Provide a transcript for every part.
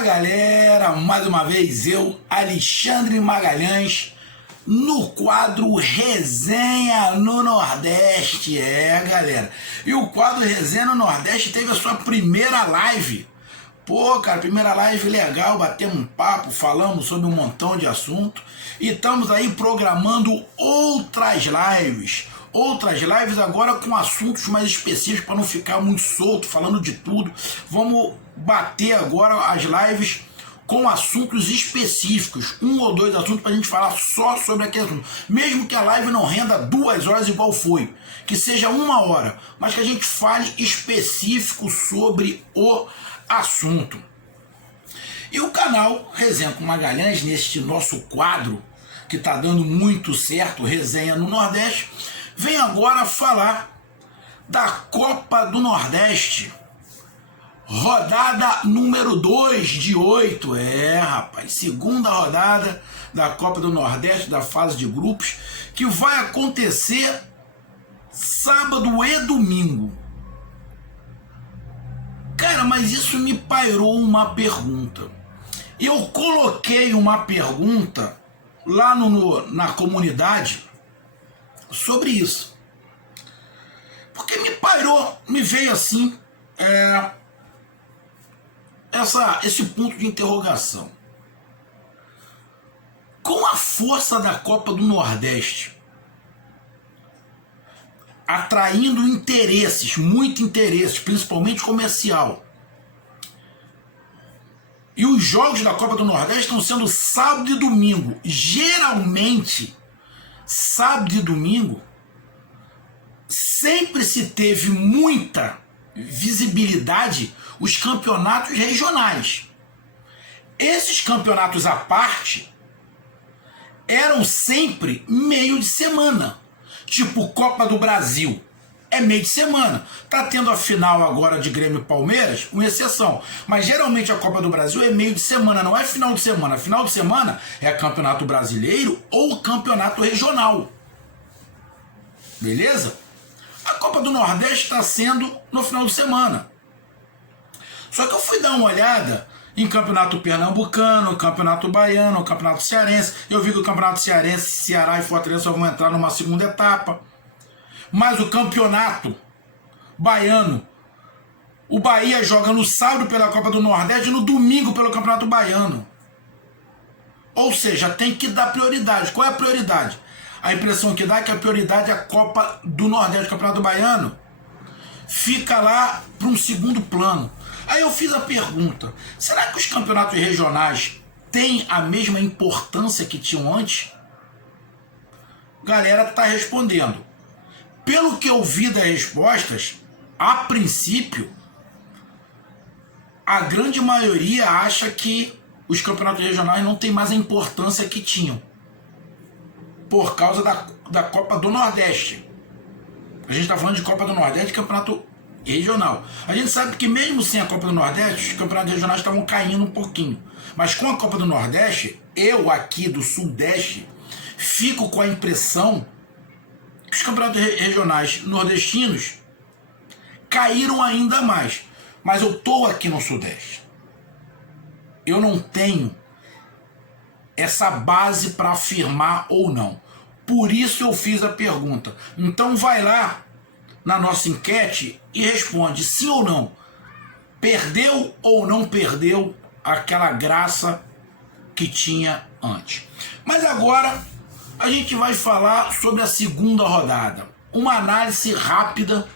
Fala galera, mais uma vez eu, Alexandre Magalhães, no quadro Resenha no Nordeste, galera. E o quadro Resenha no Nordeste teve a sua primeira live. Pô, cara, primeira live legal, batemos um papo, falamos sobre um montão de assunto. E estamos aí programando outras lives. Outras lives agora com assuntos mais específicos para não ficar muito solto, falando de tudo. Vamos bater agora as lives com assuntos específicos, um ou dois assuntos para a gente falar só sobre aquele assunto. Mesmo que a live não renda 2 horas igual foi, que seja 1 hora, mas que a gente fale específico sobre o assunto. E o canal Resenha com Magalhães, neste nosso quadro, que está dando muito certo, Resenha no Nordeste, vem agora falar da Copa do Nordeste, rodada número 2 de 8, rapaz, segunda rodada da Copa do Nordeste, da fase de grupos, que vai acontecer sábado e domingo. Cara, mas isso me pairou uma pergunta. Eu coloquei uma pergunta lá na comunidade sobre isso. Porque me pairou, me veio assim, esse ponto de interrogação. Com a força da Copa do Nordeste atraindo interesses, muito interesses, principalmente comercial, e os jogos da Copa do Nordeste estão sendo sábado e domingo. Geralmente, sábado e domingo, sempre se teve muita visibilidade os campeonatos regionais. Esses campeonatos à parte eram sempre meio de semana. Tipo Copa do Brasil, é meio de semana. Tá tendo a final agora de Grêmio e Palmeiras, com exceção. Mas geralmente a Copa do Brasil é meio de semana, não é final de semana. Final de semana é campeonato brasileiro ou campeonato regional. Beleza? A Copa do Nordeste está sendo no final de semana. Só que eu fui dar uma olhada em campeonato pernambucano, campeonato baiano, campeonato cearense. Eu vi que o campeonato cearense, Ceará e Fortaleza vão entrar numa segunda etapa. Mas o campeonato baiano, o Bahia joga no sábado pela Copa do Nordeste e no domingo pelo campeonato baiano. Ou seja, tem que dar prioridade. Qual é a prioridade? A impressão que dá é que a prioridade é a Copa do Nordeste, o campeonato baiano, fica lá para um segundo plano. Aí eu fiz a pergunta, será que os campeonatos regionais têm a mesma importância que tinham antes? Galera está respondendo. Pelo que eu vi das respostas, a princípio, a grande maioria acha que os campeonatos regionais não têm mais a importância que tinham, por causa da Copa do Nordeste. A gente está falando de Copa do Nordeste, campeonato regional. A gente sabe que mesmo sem a Copa do Nordeste, os campeonatos regionais estavam caindo um pouquinho. Mas com a Copa do Nordeste, eu aqui do Sudeste, fico com a impressão que os campeonatos regionais nordestinos caíram ainda mais. Mas eu estou aqui no Sudeste. Eu não tenho essa base para afirmar ou não. Por isso eu fiz a pergunta. Então vai lá na nossa enquete e responde sim ou não. Perdeu ou não perdeu aquela graça que tinha antes? Mas agora a gente vai falar sobre a segunda rodada. Uma análise rápida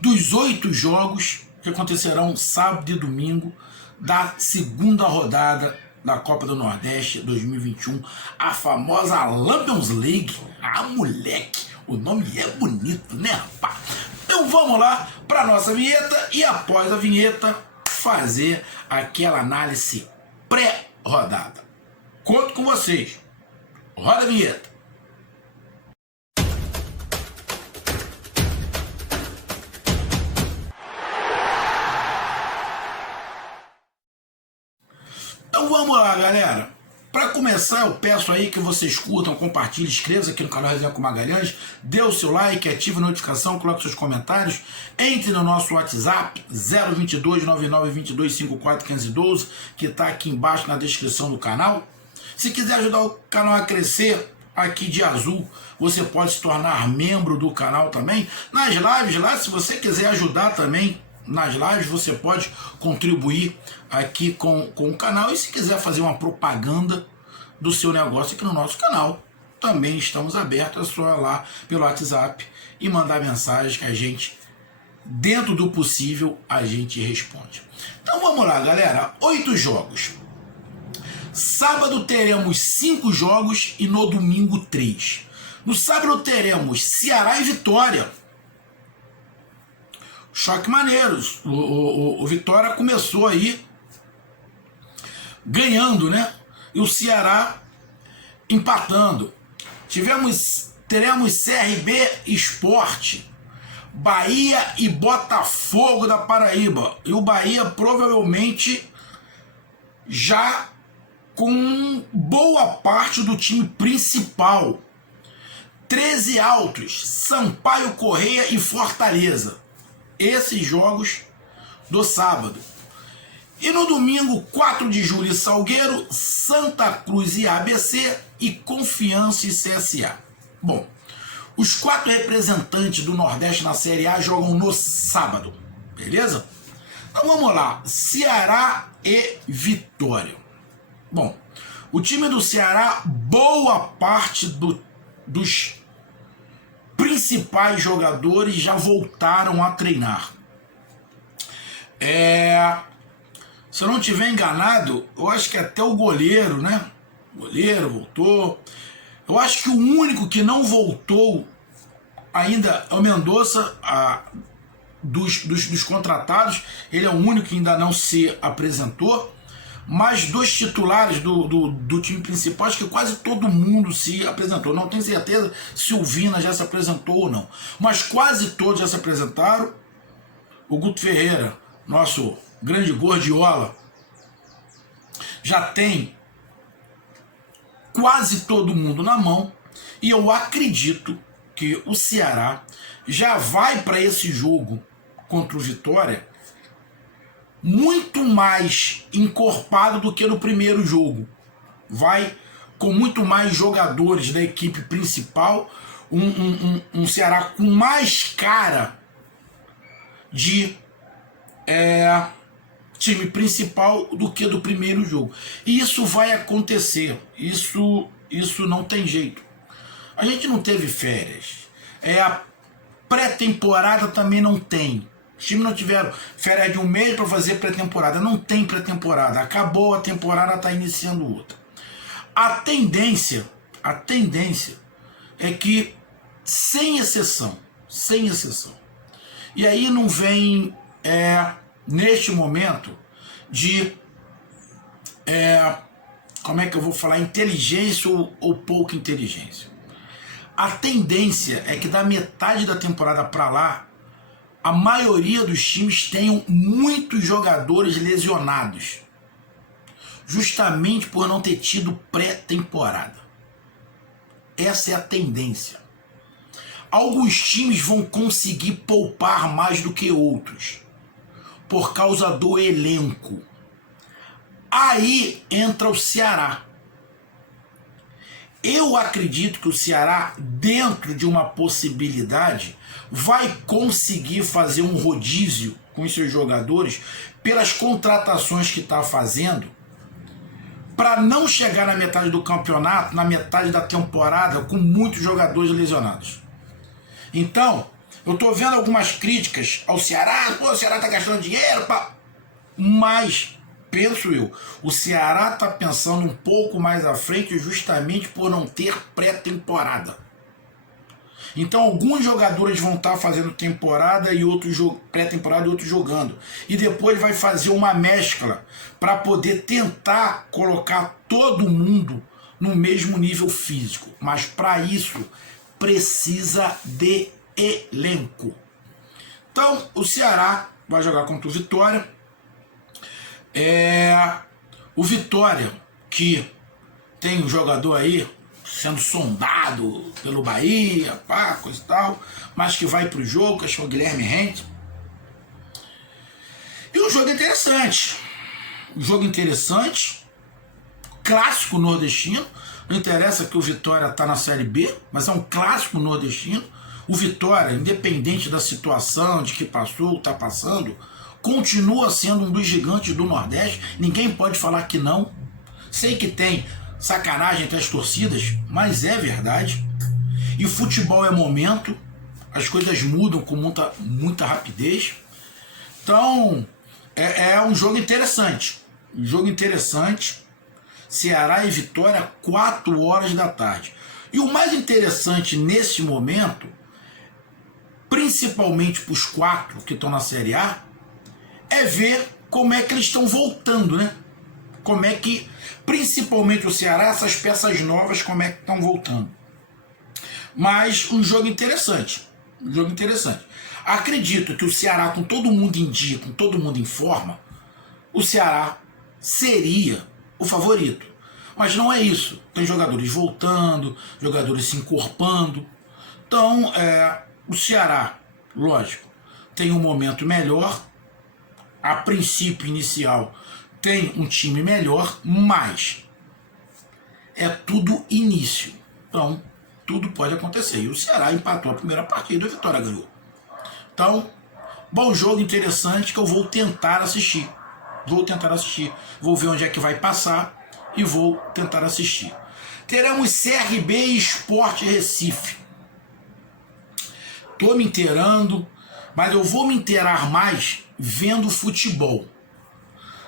dos 8 jogos que acontecerão sábado e domingo da segunda rodada da Copa do Nordeste 2021, a famosa Lampions League. Moleque, o nome é bonito, né, rapaz? Então vamos lá para a nossa vinheta e após a vinheta fazer aquela análise pré-rodada. Conto com vocês. Roda a vinheta. Então vamos lá, galera. Para começar, eu peço aí que vocês curtam, compartilhem, inscrevam-se aqui no canal Resenha com Magalhães, dê o seu like, ative a notificação, coloque seus comentários, entre no nosso WhatsApp 022 9922 54 que está aqui embaixo na descrição do canal. Se quiser ajudar o canal a crescer, aqui de azul, você pode se tornar membro do canal também. Nas lives lá, se você quiser ajudar também, nas lives você pode contribuir aqui com o canal. E se quiser fazer uma propaganda do seu negócio aqui no nosso canal, também estamos abertos. É só ir lá pelo WhatsApp e mandar mensagem que a gente, dentro do possível, a gente responde. Então vamos lá, galera. 8 jogos. Sábado teremos 5 jogos e no domingo 3. No sábado teremos Ceará e Vitória. Choque maneiros. O Vitória começou aí ganhando, né? E o Ceará empatando. Teremos CRB Sport, Bahia e Botafogo da Paraíba. E o Bahia provavelmente já com boa parte do time principal. 13 Altos, Sampaio Correia e Fortaleza. Esses jogos do sábado. E no domingo, 4 de julho e Salgueiro, Santa Cruz e ABC e Confiança e CSA. Bom, os 4 representantes do Nordeste na Série A jogam no sábado, beleza? Então vamos lá, Ceará e Vitória. Bom, o time do Ceará, boa parte dos principais jogadores já voltaram a treinar. Se eu não estiver enganado, eu acho que até o goleiro, né? O goleiro voltou. Eu acho que o único que não voltou ainda é o Mendonça, dos contratados. Ele é o único que ainda não se apresentou. Mas dos titulares do time principal, acho que quase todo mundo se apresentou. Não tenho certeza se o Vina já se apresentou ou não. Mas quase todos já se apresentaram. O Guto Ferreira, nosso grande Gordiola, já tem quase todo mundo na mão. E eu acredito que o Ceará já vai para esse jogo contra o Vitória muito mais encorpado do que no primeiro jogo. Vai com muito mais jogadores da equipe principal, um Ceará com mais cara de time principal do que do primeiro jogo. E isso vai acontecer, isso não tem jeito. A gente não teve férias, a pré-temporada também não tem. Os times não tiveram férias de um mês para fazer pré-temporada. Não tem pré-temporada. Acabou a temporada, está iniciando outra. A tendência é que, sem exceção, e aí não vem, neste momento, de, como é que eu vou falar, inteligência ou pouca inteligência. A tendência é que da metade da temporada para lá, a maioria dos times tenham muitos jogadores lesionados, justamente por não ter tido pré-temporada. Essa é a tendência. Alguns times vão conseguir poupar mais do que outros, por causa do elenco. Aí entra o Ceará. Eu acredito que o Ceará, dentro de uma possibilidade, vai conseguir fazer um rodízio com os seus jogadores pelas contratações que está fazendo, para não chegar na metade do campeonato, na metade da temporada, com muitos jogadores lesionados. Então, eu estou vendo algumas críticas ao Ceará. Pô, o Ceará está gastando dinheiro, mas, penso eu, o Ceará está pensando um pouco mais à frente justamente por não ter pré-temporada. Então alguns jogadores vão estar fazendo temporada e outros pré-temporada e outros jogando. E depois vai fazer uma mescla para poder tentar colocar todo mundo no mesmo nível físico. Mas para isso precisa de elenco. Então o Ceará vai jogar contra o Vitória. O Vitória, que tem um jogador aí sendo sondado pelo Bahia, pá, coisa e tal, mas que vai pro jogo, que é o Guilherme Henrique. E um jogo interessante. Um jogo interessante, clássico nordestino. Não interessa que o Vitória tá na Série B, mas é um clássico nordestino. O Vitória, independente da situação, de que passou, tá passando, continua sendo um dos gigantes do Nordeste. Ninguém pode falar que não. Sei que tem sacanagem entre as torcidas, mas é verdade. E futebol é momento, as coisas mudam com muita rapidez. Então, é um jogo interessante. Um jogo interessante. Ceará e Vitória, 4 horas da tarde. E o mais interessante nesse momento, principalmente para os 4 que estão na Série A, é ver como é que eles estão voltando, né? Como é que, principalmente o Ceará, essas peças novas, como é que estão voltando. Mas um jogo interessante. Um jogo interessante. Acredito que o Ceará, com todo mundo em dia, com todo mundo em forma, o Ceará seria o favorito. Mas não é isso. Tem jogadores voltando, jogadores se encorpando. Então, o Ceará, lógico, tem um momento melhor. A princípio inicial tem um time melhor, mas é tudo início. Então, tudo pode acontecer. E o Ceará empatou a primeira partida e a Vitória ganhou. Então, bom jogo, interessante, que eu vou tentar assistir. Vou ver onde é que vai passar e vou tentar assistir. Teremos CRB e Sport Recife. Estou me inteirando, mas eu vou me inteirar mais vendo futebol.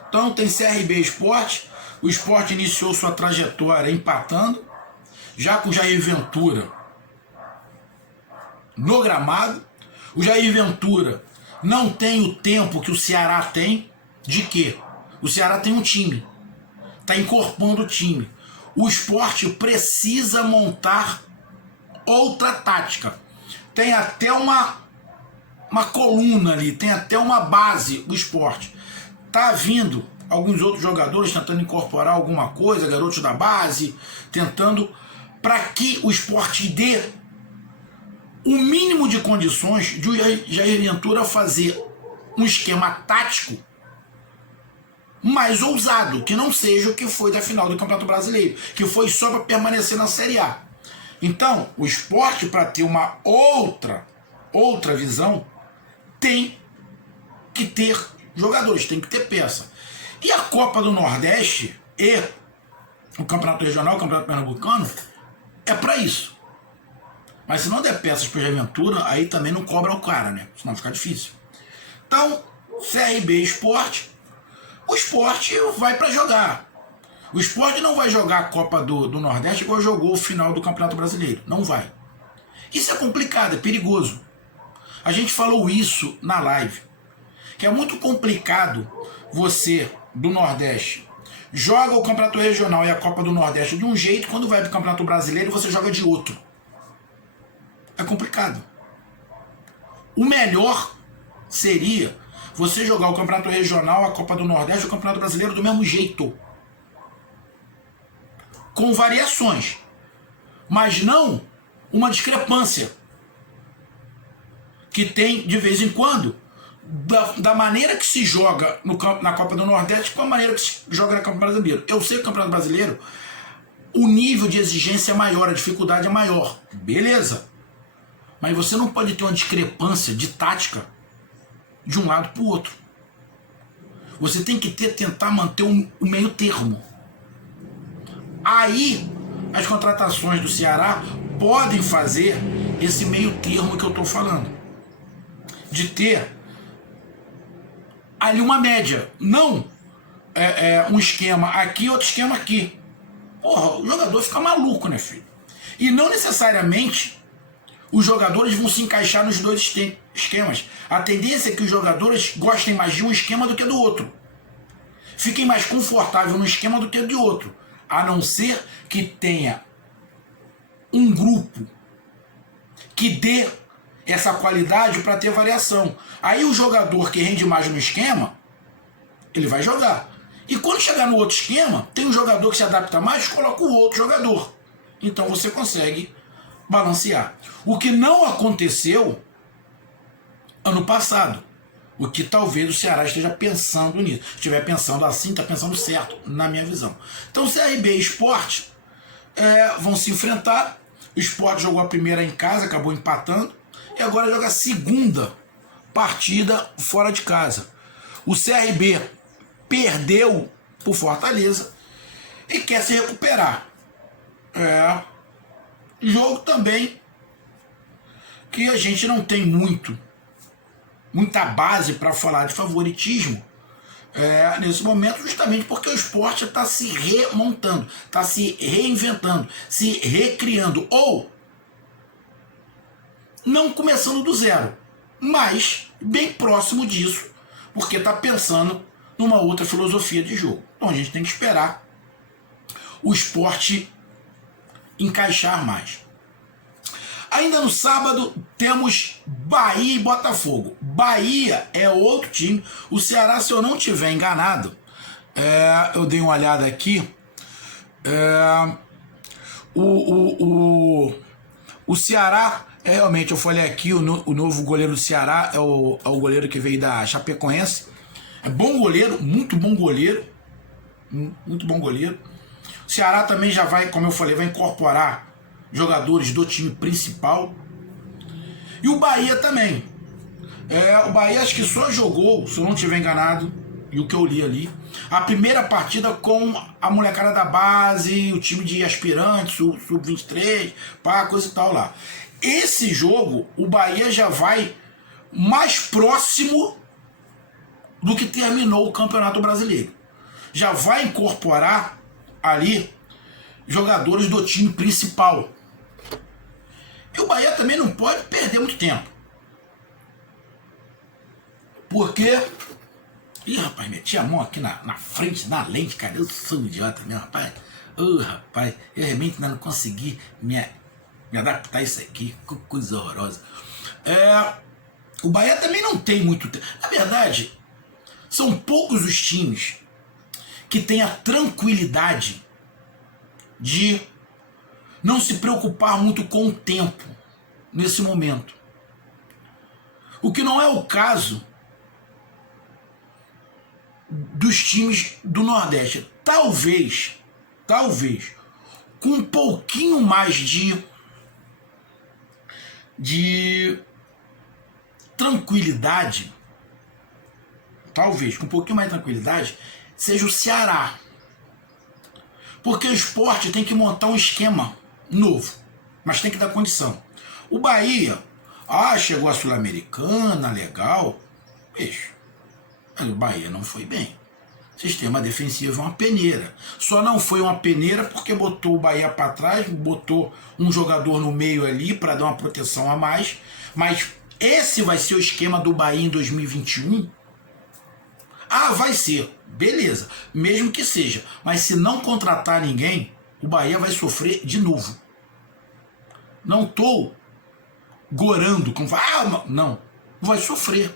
Então tem CRB e Sport. O Sport iniciou sua trajetória empatando, já com o Jair Ventura no gramado. O Jair Ventura não tem o tempo que o Ceará tem. De quê? O Ceará tem um time. Está incorporando o time. O Sport precisa montar outra tática. Tem até uma coluna ali, tem até uma base o Sport. Tá vindo alguns outros jogadores tentando incorporar alguma coisa, garotos da base, tentando, para que o Sport dê o mínimo de condições de o Jair Ventura fazer um esquema tático mais ousado, que não seja o que foi da final do Campeonato Brasileiro, que foi só para permanecer na Série A. Então, o Sport, para ter uma outra visão, tem que ter jogadores, tem que ter peça. E a Copa do Nordeste e o Campeonato Regional, o Campeonato Pernambucano, é para isso. Mas se não der peças para o Jair Ventura, aí também não cobra o cara, né? Senão fica difícil. Então, CRB Sport, o Sport vai para jogar. O Sport não vai jogar a Copa do Nordeste igual jogou o final do Campeonato Brasileiro. Não vai. Isso é complicado, é perigoso. A gente falou isso na live. Que é muito complicado você, do Nordeste, joga o Campeonato Regional e a Copa do Nordeste de um jeito, quando vai para o Campeonato Brasileiro você joga de outro. É complicado. O melhor seria você jogar o Campeonato Regional, a Copa do Nordeste e o Campeonato Brasileiro do mesmo jeito. Com variações. Mas não uma discrepância que tem de vez em quando da maneira que se joga na Copa do Nordeste com a maneira que se joga na Copa Brasileira. Eu sei que o Campeonato Brasileiro, o nível de exigência é maior, a dificuldade é maior. Beleza. Mas você não pode ter uma discrepância de tática de um lado para o outro. Você tem que tentar manter o meio termo. Aí, as contratações do Ceará podem fazer esse meio termo que eu estou falando. De ter ali uma média. Não um esquema aqui, outro esquema aqui. Porra, o jogador fica maluco, né, filho? E não necessariamente os jogadores vão se encaixar nos dois esquemas. A tendência é que os jogadores gostem mais de um esquema do que do outro. Fiquem mais confortáveis no esquema do que do outro. A não ser que tenha um grupo que dê essa qualidade para ter variação. Aí o jogador que rende mais no esquema, ele vai jogar. E quando chegar no outro esquema, tem um jogador que se adapta mais, coloca o outro jogador. Então você consegue balancear. O que não aconteceu ano passado. O que talvez o Ceará esteja pensando nisso. Se estiver pensando assim, está pensando certo, na minha visão. Então CRB e Sport vão se enfrentar. O Sport jogou a primeira em casa, acabou empatando. E agora joga a segunda partida fora de casa. O CRB perdeu por Fortaleza e quer se recuperar. Jogo também que a gente não tem muita base para falar de favoritismo nesse momento, justamente porque o Sport está se remontando, está se reinventando, se recriando, ou não começando do zero, mas bem próximo disso, porque está pensando numa outra filosofia de jogo. Então a gente tem que esperar o Sport encaixar mais. Ainda no sábado temos Bahia e Botafogo. Bahia é outro time. O Ceará, se eu não estiver enganado, eu dei uma olhada aqui, o Ceará, realmente, eu falei aqui, o novo goleiro do Ceará é o goleiro que veio da Chapecoense. É bom goleiro, muito bom goleiro. Muito bom goleiro. O Ceará também já vai, como eu falei, vai incorporar jogadores do time principal. E o Bahia também. O Bahia acho que só jogou, se eu não estiver enganado, e o que eu li ali, a primeira partida com a molecada da base, o time de aspirantes, sub-23, coisa e tal lá. Esse jogo, o Bahia já vai mais próximo do que terminou o Campeonato Brasileiro. Já vai incorporar ali jogadores do time principal. E o Bahia também não pode perder muito tempo. Porque... Ih, rapaz, meti a mão aqui na frente, na lente, cara. Eu sou um idiota mesmo, rapaz. Rapaz, eu realmente não consegui me adaptar a isso aqui. Que coisa horrorosa. O Bahia também não tem muito tempo. Na verdade, são poucos os times que têm a tranquilidade de não se preocupar muito com o tempo nesse momento. O que não é o caso dos times do Nordeste. Talvez, com um pouquinho mais de tranquilidade, seja o Ceará. Porque o Sport tem que montar um esquema novo, mas tem que dar condição. O Bahia, chegou a Sul-Americana, legal. Bicho, mas o Bahia não foi bem. Sistema defensivo é uma peneira. Só não foi uma peneira porque botou o Bahia para trás, botou um jogador no meio ali para dar uma proteção a mais. Mas esse vai ser o esquema do Bahia em 2021? Vai ser. Beleza. Mesmo que seja. Mas se não contratar ninguém, o Bahia vai sofrer de novo. Não estou gorando. Não. Vai sofrer.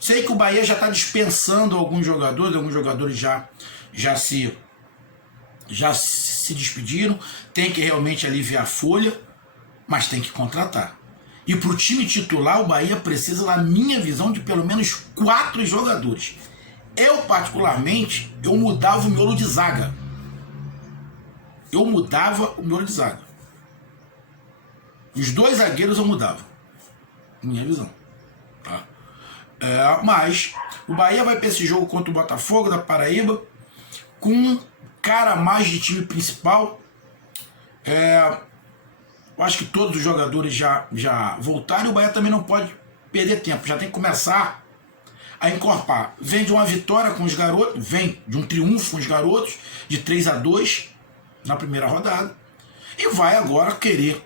Sei que o Bahia já está dispensando alguns jogadores já se despediram, tem que realmente aliviar a folha, mas tem que contratar. E para o time titular, o Bahia precisa, na minha visão, de pelo menos 4 jogadores. Eu, particularmente, mudava o miolo de zaga. Os 2 zagueiros eu mudava. Minha visão. Tá? Mas o Bahia vai para esse jogo contra o Botafogo da Paraíba com um cara a mais de time principal. Eu acho que todos os jogadores já voltaram, e o Bahia também não pode perder tempo, já tem que começar a encorpar. Vem de uma vitória com os garotos, vem de um triunfo com os garotos, de 3-2 na primeira rodada, e vai agora querer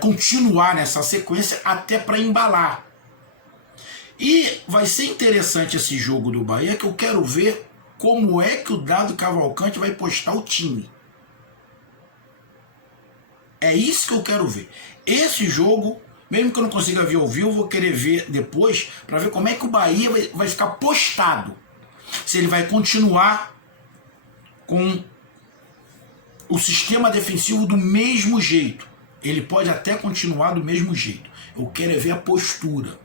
continuar nessa sequência até para embalar. E vai ser interessante esse jogo do Bahia, que eu quero ver como é que o Dado Cavalcante vai postar o time. É isso que eu quero ver. Esse jogo, mesmo que eu não consiga ver ao vivo, eu vou querer ver depois, para ver como é que o Bahia vai ficar postado. se ele vai continuar com o sistema defensivo do mesmo jeito. Ele pode até continuar do mesmo jeito. Eu quero é ver a postura.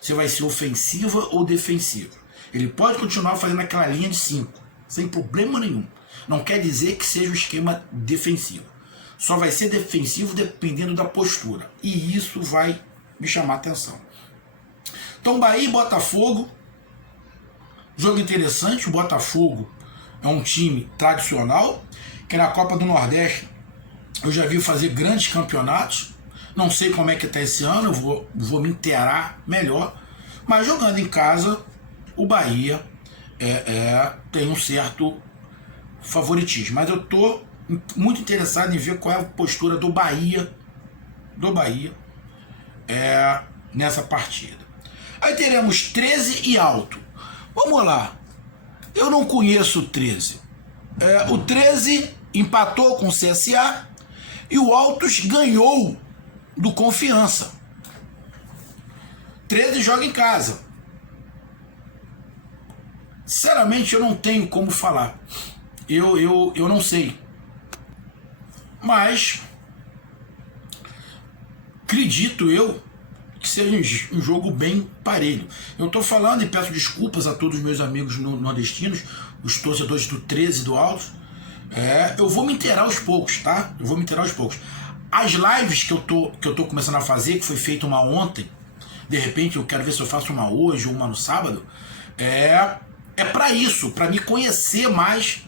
Se vai ser ofensiva ou defensiva. Ele pode continuar fazendo aquela linha de 5, sem problema nenhum. Não quer dizer que seja o esquema defensivo. Só vai ser defensivo dependendo da postura. E isso vai me chamar a atenção. Então, Bahia e Botafogo. Jogo interessante. O Botafogo é um time tradicional, que na Copa do Nordeste eu já vi fazer grandes campeonatos. Não sei como é que está esse ano, eu vou me inteirar melhor. Mas jogando em casa, o Bahia tem um certo favoritismo. Mas eu estou muito interessado em ver qual é a postura do Bahia nessa partida. Aí teremos 13 e Alto. Vamos lá. Eu não conheço o 13. O 13 empatou com o CSA e o Altos ganhou do Confiança. 13 joga em casa. Sinceramente, eu não tenho como falar. Eu não sei. Mas acredito eu que seja um jogo bem parelho. Eu estou falando e peço desculpas a todos os meus amigos nordestinos, os torcedores do 13 e do Altos. Eu vou me inteirar aos poucos, tá? Eu vou me inteirar aos poucos. As lives que eu tô começando a fazer, que foi feita uma ontem, de repente eu quero ver se eu faço uma hoje ou uma no sábado, é para isso, para me conhecer mais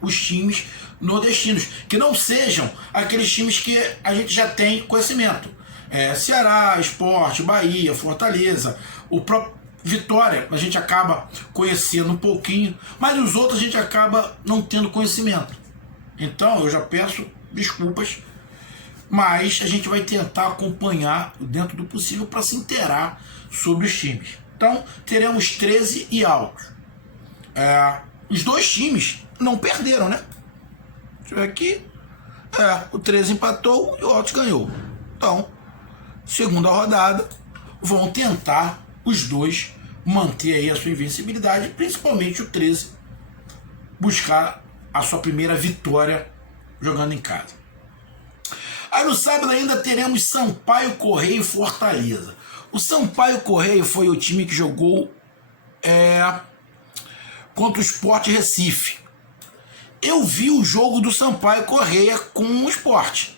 os times nordestinos, que não sejam aqueles times que a gente já tem conhecimento. Ceará, Sport, Bahia, Fortaleza, o próprio Vitória, a gente acaba conhecendo um pouquinho, mas os outros a gente acaba não tendo conhecimento. Então eu já peço desculpas, mas a gente vai tentar acompanhar dentro do possível para se inteirar sobre os times. Então teremos 13 e Altos. Os dois times não perderam, né? Deixa eu ver aqui. O 13 empatou e o Altos ganhou. Então, segunda rodada, vão tentar os dois manter aí a sua invencibilidade, principalmente o 13 buscar a sua primeira vitória jogando em casa. Aí no sábado ainda teremos Sampaio Correia e Fortaleza. O Sampaio Correia foi o time que jogou contra o Sport Recife. Eu vi o jogo do Sampaio Correia com o Sport.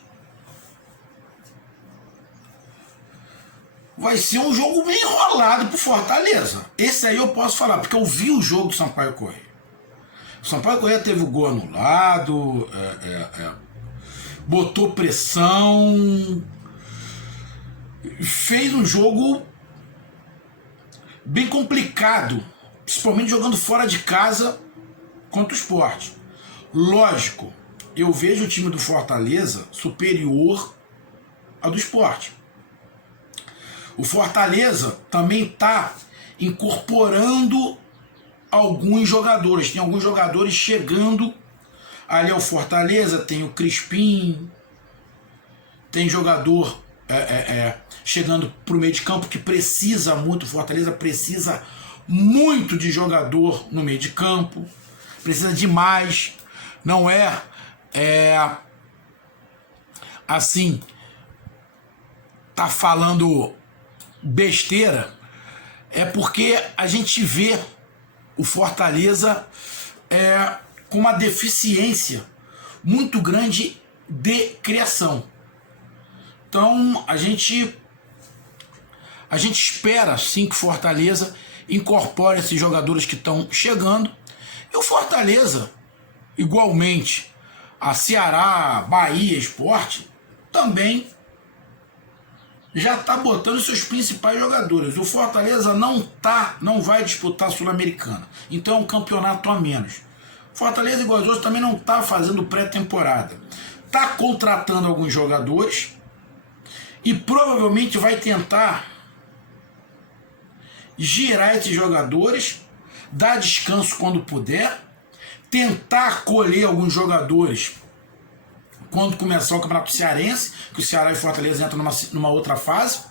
Vai ser um jogo meio enrolado pro Fortaleza. Esse aí eu posso falar, porque eu vi o jogo do Sampaio Correia. O Sampaio Correia teve o gol anulado, botou pressão, fez um jogo bem complicado, principalmente jogando fora de casa contra o Sport. Lógico, eu vejo o time do Fortaleza superior ao do Sport. O Fortaleza também está incorporando alguns jogadores. Tem alguns jogadores chegando ali ao Fortaleza. Tem o Crispim. Tem jogador chegando para o meio de campo que precisa muito. O Fortaleza precisa muito de jogador no meio de campo. Precisa demais. Não assim, tá falando besteira, é porque a gente vê o Fortaleza com uma deficiência muito grande de criação. Então a gente espera sim que o Fortaleza incorpore esses jogadores que estão chegando, e o Fortaleza, igualmente a Ceará, Bahia, Sport, também já está botando seus principais jogadores. O Fortaleza não vai disputar a Sul-Americana, então é um campeonato a menos. Fortaleza, igual aos outros, também não está fazendo pré-temporada. Está contratando alguns jogadores e provavelmente vai tentar girar esses jogadores, dar descanso quando puder, tentar colher alguns jogadores quando começar o Campeonato Cearense, que o Ceará e Fortaleza entram numa outra fase.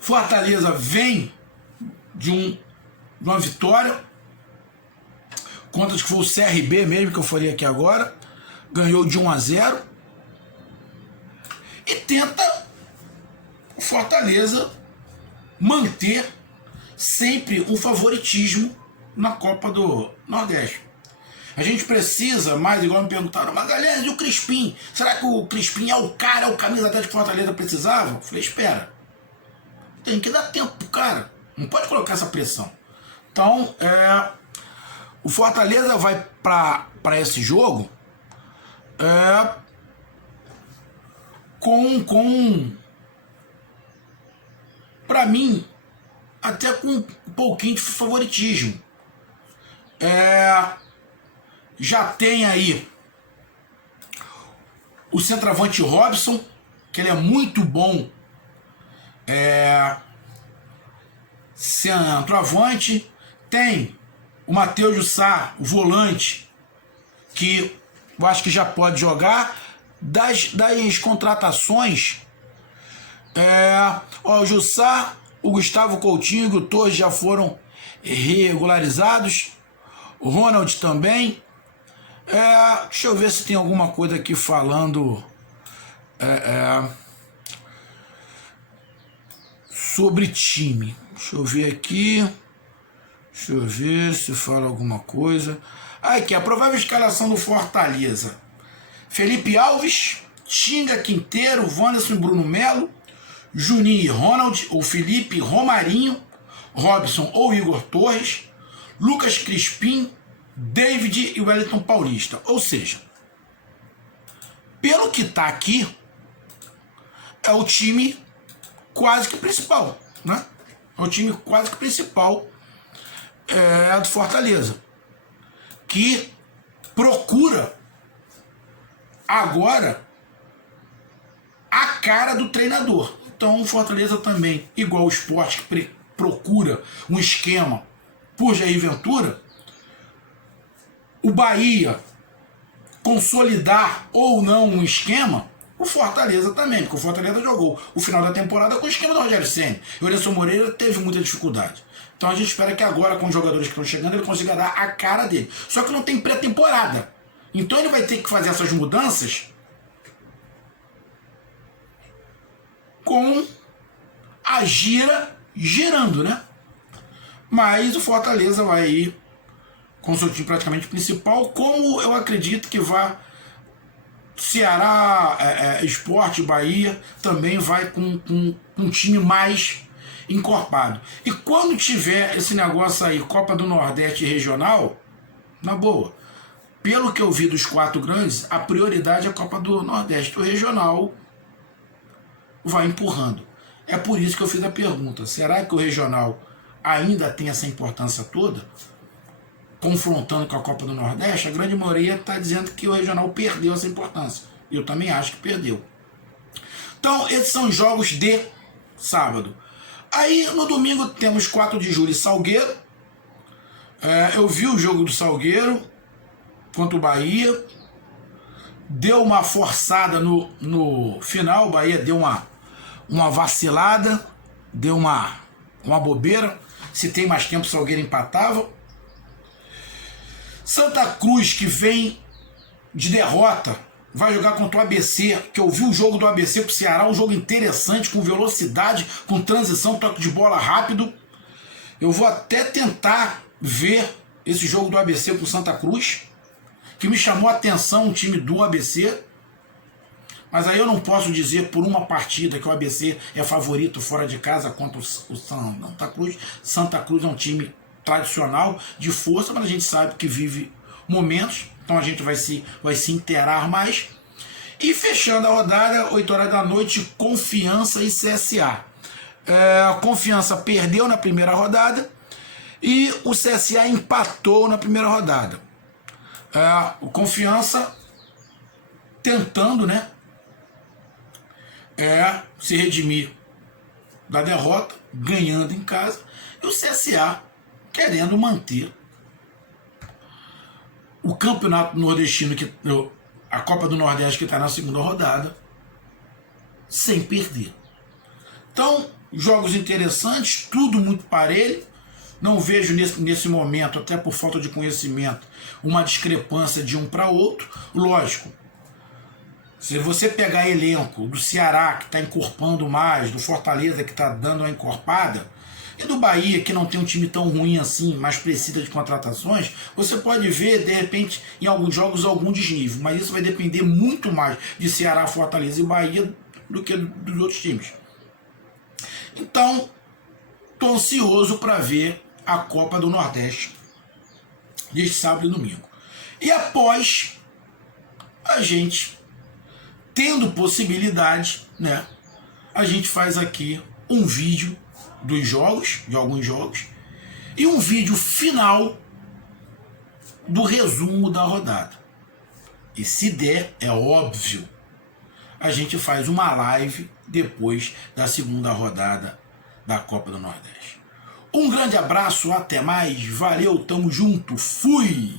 Fortaleza vem de uma vitória contra que foi o CRB mesmo, que eu falei aqui agora, ganhou de 1-0, e tenta o Fortaleza manter sempre um favoritismo na Copa do Nordeste. A gente precisa mais, igual me perguntaram, Magalhães, e o Crispim? Será que o Crispim é o cara, é o camisa 10 que o Fortaleza precisava? Eu falei, espera, tem que dar tempo pro cara, não pode colocar essa pressão. Então, o Fortaleza vai para esse jogo para mim, até com um pouquinho de favoritismo. Já tem aí o centroavante Robson, que ele é muito bom centroavante. Tem o Matheus Jussá, o volante, que eu acho que já pode jogar. Das contratações, o Jussá, o Gustavo Coutinho e o Torres já foram regularizados. O Ronald também. Deixa eu ver se tem alguma coisa aqui falando sobre time. Deixa eu ver aqui. Deixa eu ver se fala alguma coisa. Aqui, a provável escalação do Fortaleza: Felipe Alves, Tinga, Quinteiro, Wanderson e Bruno Melo, Juninho e Ronald, ou Felipe, Romarinho, Robson ou Igor Torres, Lucas Crispim, David e Wellington Paulista. Ou seja, pelo que está aqui, é o time quase que principal, né? É o time quase que principal do Fortaleza, que procura agora a cara do treinador. Então o Fortaleza também, igual o Sport, que procura um esquema por Jair Ventura, o Bahia consolidar ou não um esquema, o Fortaleza também, porque o Fortaleza jogou o final da temporada com o esquema do Rogério Ceni. E o Anderson Moreira teve muita dificuldade. Então a gente espera que agora, com os jogadores que estão chegando, ele consiga dar a cara dele. Só que não tem pré-temporada. Então ele vai ter que fazer essas mudanças com a gira girando, né? Mas o Fortaleza vai ir com o seu time praticamente principal, como eu acredito que vai Ceará, Sport, Bahia, também vai com um time mais encorpado. E quando tiver esse negócio aí, Copa do Nordeste regional, na boa, pelo que eu vi dos 4 grandes, a prioridade é a Copa do Nordeste. O regional vai empurrando. É por isso que eu fiz a pergunta: será que o regional ainda tem essa importância toda, confrontando com a Copa do Nordeste? A grande maioria está dizendo que o regional perdeu essa importância. Eu também acho que perdeu. Então, esses são os jogos de sábado. Aí, no domingo, temos 4 de julho e Salgueiro. Eu vi o jogo do Salgueiro contra o Bahia. Deu uma forçada no final. O Bahia deu uma vacilada, deu uma bobeira. Se tem mais tempo, o Salgueiro empatava. Santa Cruz, que vem de derrota, vai jogar contra o ABC, que eu vi o jogo do ABC pro Ceará, um jogo interessante, com velocidade, com transição, toque de bola rápido. Eu vou até tentar ver esse jogo do ABC com o Santa Cruz, que me chamou a atenção o time do ABC, mas aí eu não posso dizer por uma partida que o ABC é favorito fora de casa contra o Santa Cruz. Santa Cruz é um time tradicional, de força, mas a gente sabe que vive momentos, então a gente vai se inteirar mais. E fechando a rodada, 8 horas da noite, Confiança e CSA. A Confiança perdeu na primeira rodada e o CSA empatou na primeira rodada. O Confiança tentando, né, se redimir da derrota, ganhando em casa, e o CSA querendo manter o campeonato nordestino, a Copa do Nordeste, que está na segunda rodada, sem perder. Então, jogos interessantes, tudo muito parelho. Não vejo nesse momento, até por falta de conhecimento, uma discrepância de um para outro. Lógico, se você pegar elenco do Ceará, que está encorpando mais, do Fortaleza, que está dando uma encorpada, e do Bahia, que não tem um time tão ruim assim, mas precisa de contratações, você pode ver, de repente, em alguns jogos, algum desnível. Mas isso vai depender muito mais de Ceará, Fortaleza e Bahia do que dos outros times. Então, estou ansioso para ver a Copa do Nordeste deste sábado e domingo. E após, a gente, tendo possibilidade, né, a gente faz aqui um vídeo dos jogos, de alguns jogos, e um vídeo final do resumo da rodada. E se der, é óbvio, a gente faz uma live depois da segunda rodada da Copa do Nordeste. Um grande abraço, até mais, valeu, tamo junto, fui!